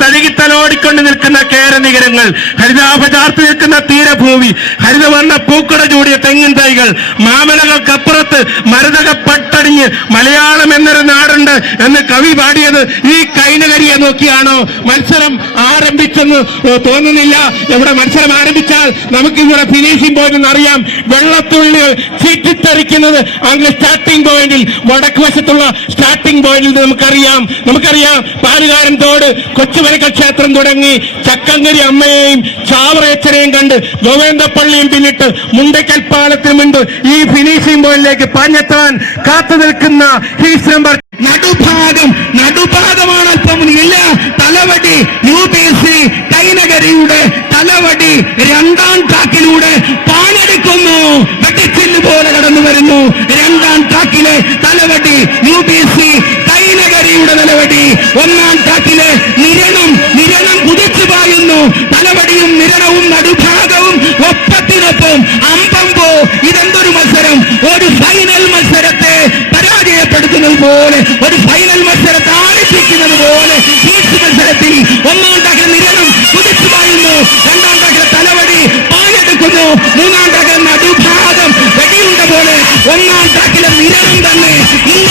തഴുകിത്തലോടിക്കൊണ്ട് നിൽക്കുന്ന കേരനികരങ്ങൾ ഹരിതാപചാർത്ത് നിൽക്കുന്ന തീരഭൂമി ഹരിതവർണ പൂക്കട ചൂടിയ തെങ്ങിൻ തൈകൾ മാമലകൾക്കപ്പുറത്ത് മരുതക പട്ടടിഞ്ഞ് മലയാളം എന്നൊരു നാടുണ്ട് എന്ന് കവി പാടിയത് ഈ കൈനകരിയെ നോക്കിയാണോ? മത്സരം ആരംഭിച്ചെന്ന് തോന്നുന്നില്ല. ഇവിടെ മത്സരം ആരംഭിച്ചാൽ നമുക്ക് ഇവിടെ ഫിനിഷിംഗ് പോയിന്റ് അറിയാം. വെള്ളത്തുള്ളികൾ ചീറ്റിത്തെറിക്കുന്നത് അങ്ങ് സ്റ്റാർട്ടിംഗ് പോയിന്റിൽ വടക്ക് വശത്തുള്ള സ്റ്റാർട്ടിംഗ് പോയിന്റിൽ നമുക്കറിയാം. നമുക്കറിയാം പാലുകാരൻ തോട് കൊച്ചുമലക്കൽ ക്ഷേത്രം തുടങ്ങി ചക്കങ്കരി അമ്മയെയും ചാവറേച്ചനെയും കണ്ട് ഗോവേന്ദപ്പള്ളിയും പിന്നിട്ട് മുണ്ടക്കൽ പാലത്തിന് മുൻപ് ഈ ഫിനിഷിംഗ് പോയിന്റിലേക്ക് പാഞ്ഞെത്താൻ കാത്തു നിൽക്കുന്ന ഹീസ് നമ്പർ നടുഭാഗം നടുഭാഗമാണ് അല്പം ഇല്ല തലവടി യു പി സി കൈനഗരിയുടെ തലവടി രണ്ടാം ട്രാക്കിലൂടെ പാണെടുക്കുന്നു വെട്ടിച്ചില്ല് പോലെ കടന്നു വരുന്നു. രണ്ടാം ട്രാക്കിലെ തലവടി യു പി സി കൈനകരിയുടെ തലവടി ഒന്നാം ട്രാക്കിലെ നിരണം നിരണം കുതിച്ചു പായുന്നു. തലവടിയും നിരണവും നടുഭാഗവും ഒപ്പത്തിനൊപ്പം അമ്പമ്പോ ഇതെന്തൊരു മത്സരം? ഒരു ഫൈനൽ മത്സരത്തെ പരാജയപ്പെടുത്തുന്നത് പോലെ ഒരു ഫൈനൽ മത്സരത്തെ ആരംഭിക്കുന്നത് പോലെ മത്സരത്തിൽ ഒന്നാം ട്രാക്കിലെ നിരണം കുതിച്ചു പായുന്നു. രണ്ടാം ട്രാക്കിലെ തലവടി പായെടുക്കുന്നു മൂന്നാം ട്രാക്കിലെ നടുഭാഗം വെടിയുണ്ട പോലെ ഒന്നാം ട്രാക്കിലെ നിരണം തന്നെ ഇല്ല.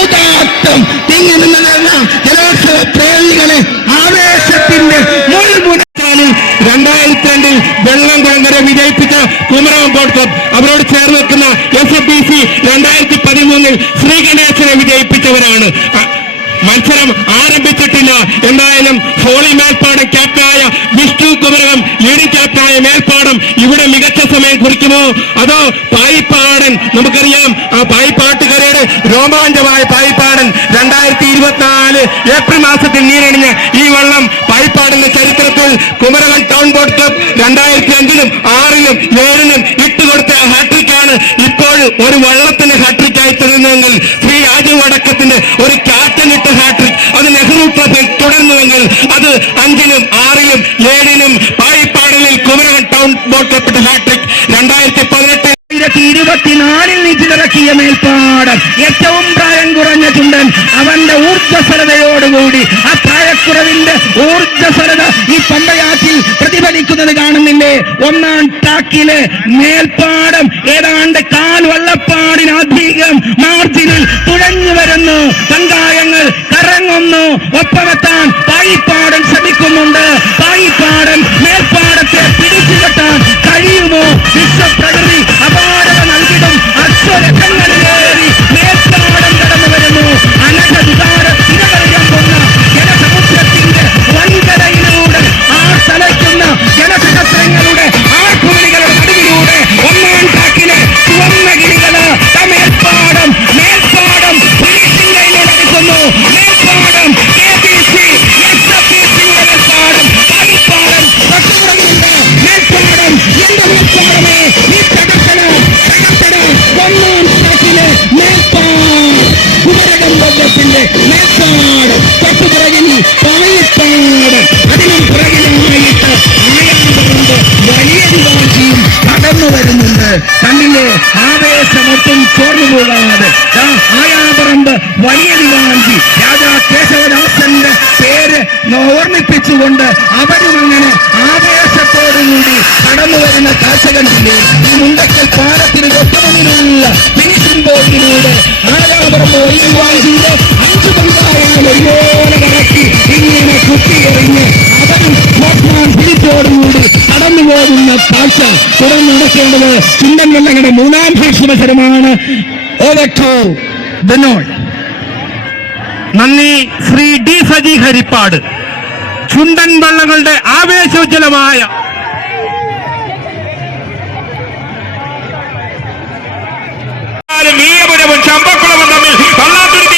ഉദാത്തം ഇങ്ങനെ നിലനിന്ന ജലോത്സവ പ്രേമികളെ ആവേശത്തിന്റെ മുൾമുനക്കാലിൽ രണ്ടായിരത്തി രണ്ടിൽ വെള്ളം കുളങ്കരെ വിജയിപ്പിച്ച കുമരകം ബോട്ട് ക്ലബ്. അവരോട് ചേർന്ന് നിൽക്കുന്ന എസ് എഫ് ബി സി രണ്ടായിരത്തി പതിമൂന്നിൽ ശ്രീഗണേശനെ വിജയിപ്പിച്ചവരാണ്. മത്സരം ആരംഭിച്ചിട്ടില്ല. എന്തായാലും ഹോളി മേൽപ്പാടം ക്യാപ്റ്റനായ വിഷ്ണു കുമരകം ലീഡിംഗ് ക്യാപ്റ്റനായ മേൽപ്പാടം ഇവിടെ മികച്ച സമയം കുറിക്കുമോ? അതോ പായിപ്പാടൻ നമുക്കറിയാം ആ പായിപ്പാട്ടുകരയുടെ രോമാഞ്ചമായ പായിപ്പാടൻ രണ്ടായിരത്തി ഇരുപത്തിനാല് ഏപ്രിൽ മാസത്തിൽ നീരണിഞ്ഞ ഈ വള്ളം പായിപ്പാടിന്റെ ചരിത്രത്തിൽ കുമരകൾ ടൗൺ ബോട്ട് ക്ലബ് രണ്ടായിരത്തി അഞ്ചിലും ആറിലും ഏഴിലും ഇട്ടുകൊടുത്ത ഹാട്രിക്കാണ് ഇപ്പോൾ ഒരു വള്ളത്തിന് ഹാട്രിക്കായി തുടരുന്നതെങ്കിൽ ശ്രീ രാജു അടക്കത്തിന്റെ ഒരു ക്യാപ്റ്റനിട്ട ഹാട്രിക് അത് നെഹ്റു ക്ലബിൽ തുടർന്നുവെങ്കിൽ അത് അഞ്ചിലും ആറിലും ഏഴിലും കുമരകം ടൗൺ ബോട്ട് ക്ലബിന്റെ ഹാട്രിക് രണ്ടായിരത്തി പതിനെട്ട് ആയിരത്തി ഇരുപത്തിനാലിൽ നീറ്റിലിറക്കിയ മേൽപ്പാടം. ഏറ്റവും പ്രായം കുറഞ്ഞ ചുണ്ടൻ അവന്റെ ഊർജസ്വരതയോടുകൂടി ആ പ്രായക്കുറവിന്റെ ഊർജസ്വരത ഈ പമ്പയാറ്റിൽ പ്രതിഫലിക്കുന്നത് കാണുന്നില്ലേ? ഒന്നാം ടാക്കിലെ മേൽപ്പാടം. ഏതാണ്ട് കാൽ വള്ളപ്പാടിനധികം മാർജിനിൽ തുഴഞ്ഞു വരുന്നു. പങ്കായങ്ങൾ കറങ്ങുന്നു. ഒപ്പമെത്താൻ പായിപ്പാടൻ വലിയ നൽകി. രാജാ കേശവദാസന്റെ പേര് ഓർമ്മിപ്പിച്ചുകൊണ്ട് അവരും അങ്ങനെ ആവേശത്തോടുകൂടി കടന്നു വരുന്ന കാഴ്ച കണ്ടില്ലേ? ഈ മുണ്ടക്കൽ പാലത്തിന് തൊട്ടുമുന്നിലുള്ള ഫിനിഷിംഗ് ബോട്ടിലൂടെ വലിയ ദിവാഞ്ചിയുടെ അഞ്ചു പങ്കായാൽ ഒരുപോലെ കടക്കി ഇങ്ങനെ കുത്തിയെറിഞ്ഞ് അവരും മോസ്മാൻ പിടിച്ചോടുകൂടി കടന്നു പോകുന്ന കാഴ്ച തുടർന്ന് നടക്കേണ്ടത് ചുണ്ടൻ വെള്ളങ്ങളുടെ മൂന്നാം ഭാഷ മത്സരമാണ് ഓവർ ടു ബെനോൾ നന്ദി ശ്രീ ഡി സജി ഹരിപ്പാട്. ചുണ്ടൻ വള്ളങ്ങളുടെ ആവേശോജ്ജലമായ മീയപുരവും ചമ്പക്കുളവും തമ്മിൽ പള്ളാത്തുരുത്തിയും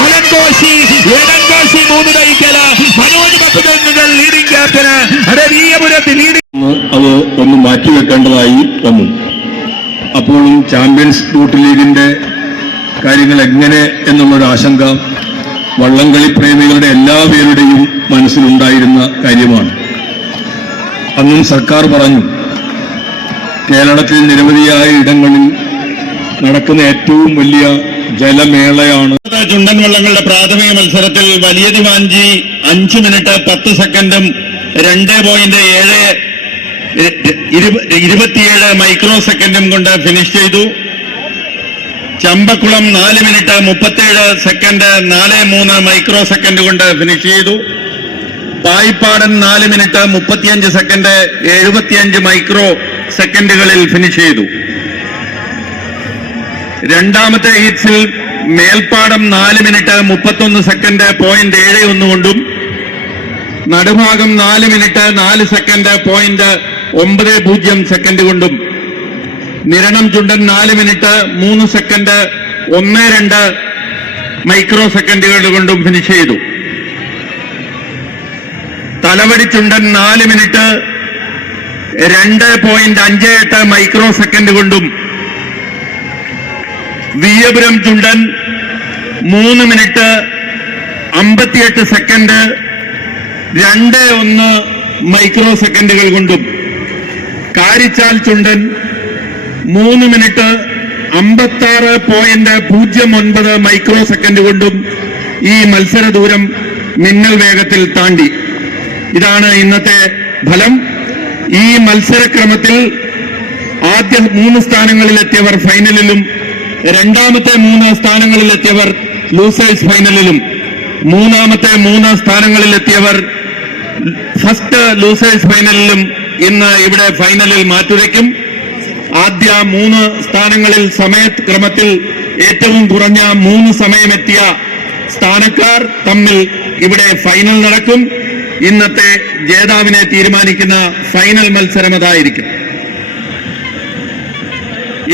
ക്യാപ്റ്റൻ അലൻ കോശി ഏടൻ കോശി മൂന്ന് നയിക്കൽ മനോജ് ബക്കുകൾ ലീഡിംഗ് ക്യാപ്റ്റന് അതേ വീരപുരത്തിൽ ലീഡിംഗ് അത് ഒന്ന് മാറ്റിവെക്കേണ്ടതായി വന്നു. അപ്പോൾ ചാമ്പ്യൻസ് ബോട്ട് ലീഗിന്റെ കാര്യങ്ങൾ എങ്ങനെ എന്നുള്ളൊരു ആശങ്ക വള്ളംകളി പ്രേമികളുടെ എല്ലാ പേരുടെയും മനസ്സിലുണ്ടായിരുന്ന കാര്യമാണ്. അന്നും സർക്കാർ പറഞ്ഞു കേരളത്തിൽ നിരവധിയായ ഇടങ്ങളിൽ നടക്കുന്ന ഏറ്റവും വലിയ ജലമേളയാണ് ചുണ്ടൻ വള്ളങ്ങളുടെ പ്രാഥമിക മത്സരത്തിൽ വലിയ ദിവാഞ്ചി അഞ്ച് മിനിറ്റ് പത്ത് സെക്കൻഡും രണ്ട് പോയിന്റ് ഏഴ് ഇരു- ഇരുപത്തിയേഴ് മൈക്രോ സെക്കൻഡും കൊണ്ട് ഫിനിഷ് ചെയ്തു. ചമ്പക്കുളം നാല് മിനിറ്റ് മുപ്പത്തേഴ് സെക്കൻഡ് നാല് മൂന്ന് മൈക്രോ സെക്കൻഡ് കൊണ്ട് ഫിനിഷ് ചെയ്തു. പായിപ്പാടൻ നാല് മിനിറ്റ് മുപ്പത്തിയഞ്ച് സെക്കൻഡ് എഴുപത്തിയഞ്ച് മൈക്രോ സെക്കൻഡുകളിൽ ഫിനിഷ് ചെയ്തു. രണ്ടാമത്തെ ഹീറ്റ്സിൽ മേൽപ്പാടം നാല് മിനിറ്റ് മുപ്പത്തൊന്ന് സെക്കൻഡ് പോയിന്റ് ഏഴ് ഒന്ന് കൊണ്ടും നടുഭാഗം നാല് മിനിറ്റ് നാല് സെക്കൻഡ് പോയിന്റ് ഒമ്പത് പൂജ്യം സെക്കൻഡ് കൊണ്ടും നിരണം ചുണ്ടൻ നാല് മിനിറ്റ് മൂന്ന് സെക്കൻഡ് ഒന്ന് രണ്ട് മൈക്രോ സെക്കൻഡുകൾ കൊണ്ടും ഫിനിഷ് ചെയ്തു. തലവടി ചുണ്ടൻ നാല് മിനിറ്റ് രണ്ട് പോയിന്റ് അഞ്ച് എട്ട് മൈക്രോ സെക്കൻഡ് കൊണ്ടും വിയപുരം ചുണ്ടൻ മൂന്ന് മിനിറ്റ് അമ്പത്തിയെട്ട് സെക്കൻഡ് രണ്ട് ഒന്ന് മൈക്രോ സെക്കൻഡുകൾ കൊണ്ടും. കാരിച്ചാൽ ചുണ്ടൻ മൂന്ന് മിനിറ്റ് അമ്പത്താറ് പോയിന്റ് പൂജ്യം ഒൻപത് മൈക്രോ സെക്കൻഡ് കൊണ്ടും ഈ മത്സര ദൂരം മിന്നൽ വേഗത്തിൽ താണ്ടി. ഇതാണ് ഇന്നത്തെ ഫലം. ഈ മത്സരക്രമത്തിൽ ആദ്യ മൂന്ന് സ്ഥാനങ്ങളിലെത്തിയവർ ഫൈനലിലും രണ്ടാമത്തെ മൂന്ന് സ്ഥാനങ്ങളിലെത്തിയവർ ലൂസേഴ്സ് ഫൈനലിലും മൂന്നാമത്തെ മൂന്ന് സ്ഥാനങ്ങളിലെത്തിയവർ ഫസ്റ്റ് ലൂസേഴ്സ് ഫൈനലിലും ഇന്ന് ഇവിടെ ഫൈനലിൽ മാറ്റുരയ്ക്കും. ആദ്യ മൂന്ന് സ്ഥാനങ്ങളിൽ സമയക്രമത്തിൽ ഏറ്റവും കുറഞ്ഞ മൂന്ന് സമയമെത്തിയ സ്ഥാനക്കാർ തമ്മിൽ ഇവിടെ ഫൈനൽ നടക്കും. ഇന്നത്തെ ജേതാവിനെ തീരുമാനിക്കുന്ന ഫൈനൽ മത്സരം അതായിരിക്കും.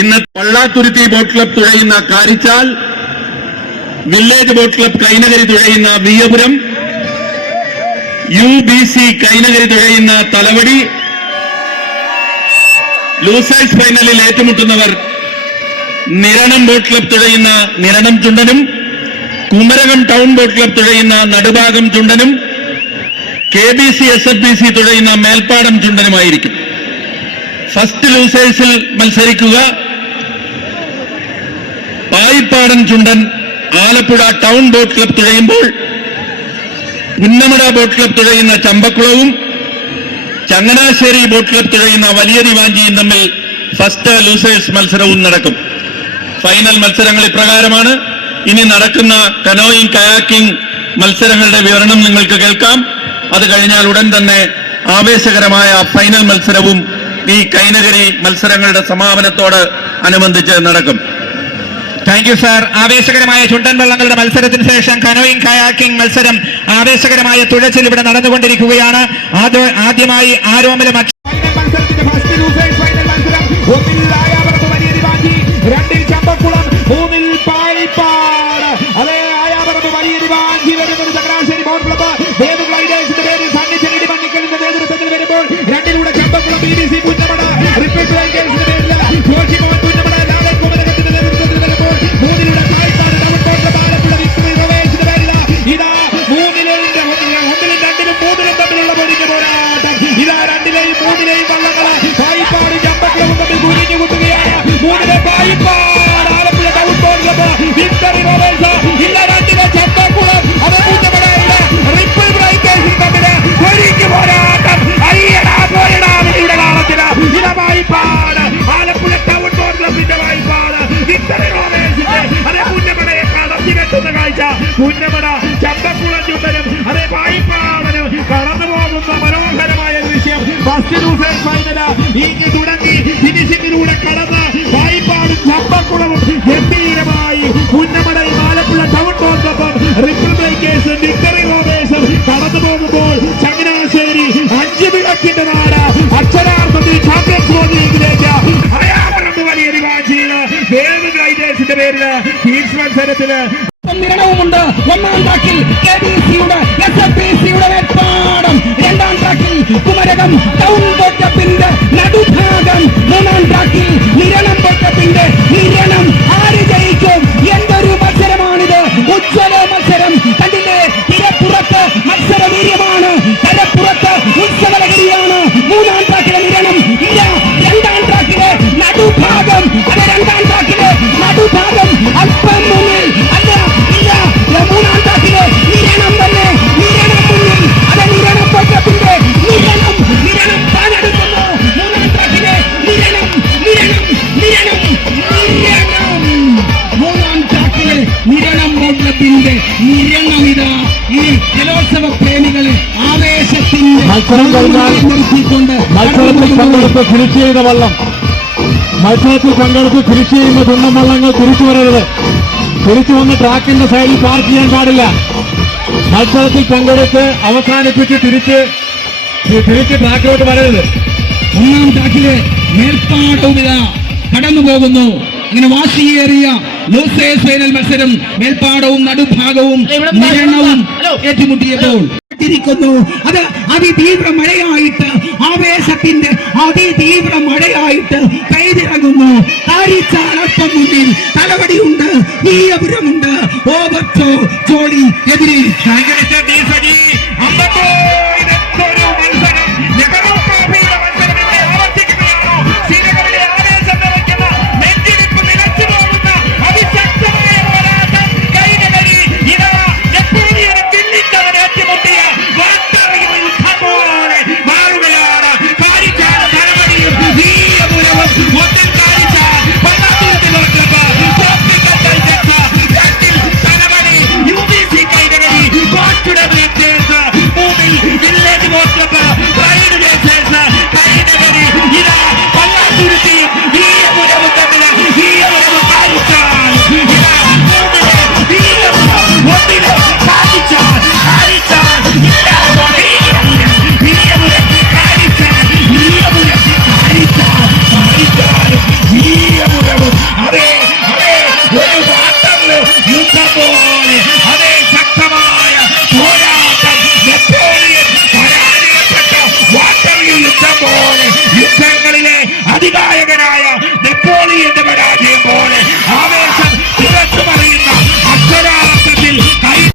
ഇന്ന് Pallathuruthy boat club തുഴയുന്ന Karichal village boat club Kainakary തുഴയുന്ന Veeyapuram U B C Kainakary തുഴയുന്ന Thalavady losers ഫൈനലിൽ ഏറ്റുമുട്ടുന്നവർ നിരണം ബോട്ട് ക്ലബ് തുഴയുന്ന നിരണം ചുണ്ടനും കുമരകം ടൗൺ ബോട്ട് ക്ലബ് തുഴയുന്ന Nadubhagam ചുണ്ടനും K B C S F B C തുഴയുന്ന Melpadam ചുണ്ടനുമായിരിക്കും. ഫസ്റ്റ് ലൂസേഴ്സിൽ മത്സരിക്കുക. Payippadan chundan Alappuzha town boat club തുഴയുമ്പോൾ Punnamada boat club തുഴയുന്ന ചമ്പക്കുളവും Changanassery boat club തുഴയുന്ന വലിയ ദിവാഞ്ചിയും തമ്മിൽ ഫസ്റ്റ് ലൂസേഴ്സ് മത്സരവും നടക്കും. ഫൈനൽ മത്സരങ്ങൾ ഇപ്രകാരമാണ്. ഇനി നടക്കുന്ന കനോയിങ് കയാക്കിംഗ് മത്സരങ്ങളുടെ വിവരണം നിങ്ങൾക്ക് കേൾക്കാം. അത് കഴിഞ്ഞാൽ ഉടൻ തന്നെ ആവേശകരമായ ഫൈനൽ മത്സരവും ഈ കൈനകരി മത്സരങ്ങളുടെ സമാപനത്തോട് അനുബന്ധിച്ച് നടക്കും. താങ്ക് യു സാർ ആവേശകരമായ ചുണ്ടൻ വള്ളങ്ങളുടെ മത്സരത്തിന് ശേഷം കനോയിങ് കയാക്കിംഗ് മത്സരം ആവേശകരമായ തുഴച്ചിൽ ഇവിടെ നടന്നുകൊണ്ടിരിക്കുകയാണ്. ആദ്യ- ആദ്യമായി ആരോമിലെ മത്സരം മത്സരത്തിന്റെ പുന്നമട ചുണ്ടനും അതേ പായിപ്പാടനും കടന്നു പോകുന്ന മനോഹരമായ ദൃശ്യം ഫസ്റ്റ് ലൂസേഴ്സ് ഫൈനൽ ഇനി തുടങ്ങി. ഫിനിഷിംഗിലൂടെ കടന്ന് പായിപ്പാടും ചമ്പക്കുളവും ഗംഭീരമായി പുന്നമടയും ആലപ്പുഴ ടൗൺ ബോർഡൊപ്പം റിപ്പിൾ വിക്ടറി റോബേഴ്സും കടന്നു പോകുമ്പോൾ ചങ്ങനാശ്ശേരി അഞ്ച് വിളക്കിന്റെ നാട്. അക്ഷരാർത്ഥത്തിൽ ചാമ്പ്യൻസ് അറിയാവുന്ന വലിയ വാശിയിൽ വേവ് ഗ്ലൈഡേഴ്സിന്റെ പേരിൽ കിങ്സ് മത്സരത്തിൽ നിരണവുമുണ്ട് ഒന്നാം ട്രാക്കിൽ കെ ബി സിയുടെ എസ് എഫ് ബി സിയുടെ വേർപാടം രണ്ടാം ട്രാക്കിൽ കുമരകം ടൗൺ പങ്കെടുത്ത് ഫിനിഷ് ചെയ്ത വള്ളം. മത്സരത്തിൽ പങ്കെടുത്ത് ഫിനിഷ് ചെയ്യുന്ന സ്വന്തം വള്ളങ്ങൾ തിരിച്ചു വരരുത്. തിരിച്ചു വന്ന് ട്രാക്കിന്റെ സൈഡിൽ പാർക്ക് ചെയ്യാൻ പാടില്ല. മത്സരത്തിൽ പങ്കെടുത്ത് അവസാനിപ്പിച്ച് തിരിച്ച് തിരിച്ച് ട്രാക്കിലോട്ട് വരരുത്. ഒന്നാം ട്രാക്കിലെ മേൽപ്പാട്ടുമില്ല കടന്നു പോകുന്നു അങ്ങനെ വാശിയേറിയ ലൂസേഴ്സ് ഫൈനൽ മത്സരം മേൽപ്പാടവും നടുഭാഗവും നിരണവും ഏറ്റുമുട്ടിയപ്പോൾ ിരിക്കുന്നു അത് അതിതീവ്ര മഴയായിട്ട് ആവേശത്തിന്റെ അതിതീവ്ര മഴയായിട്ട് പെയ്തിറങ്ങുന്നു കാരിച്ചാൽ അല്പം മുന്നിൽ തലവടിയുണ്ട് വീയപുരമുണ്ട് ഓവർച്ചോ ജോളി എതിരെ